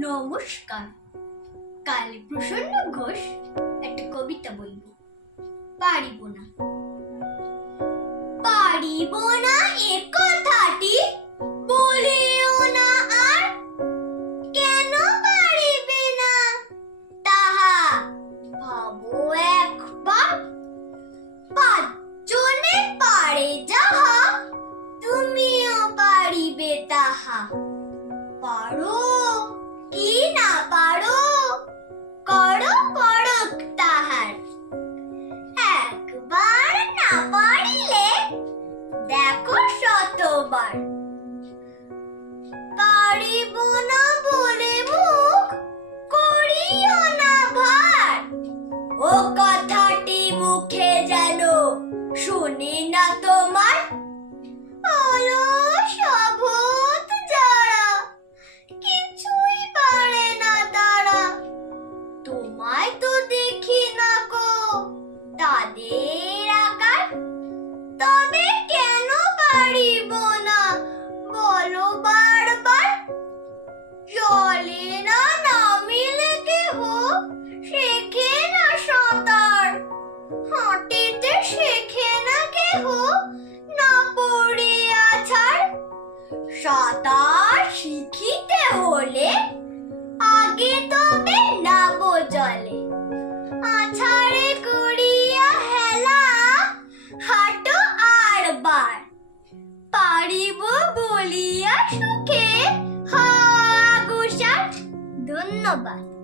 নমস্কার। কাল প্রসন্ন ঘোষ একটা কবিতা বলব। পারিব না। পারিব না এ কথাটি, বলিও না আর কেন পারিবে না? তাহা ভাবো একবার। পাঁচজনে পারে যাহা, তুমিও পারিবে তাহা। পারো পারিব সাঁতার শিখিতে হলে আগে তবে নাবো জলে। আছাড়ে করিয়া হেলা, হাঁটো আর বার। পারিব বলিয়া সুখে হাগুসার ধন্যবাদ।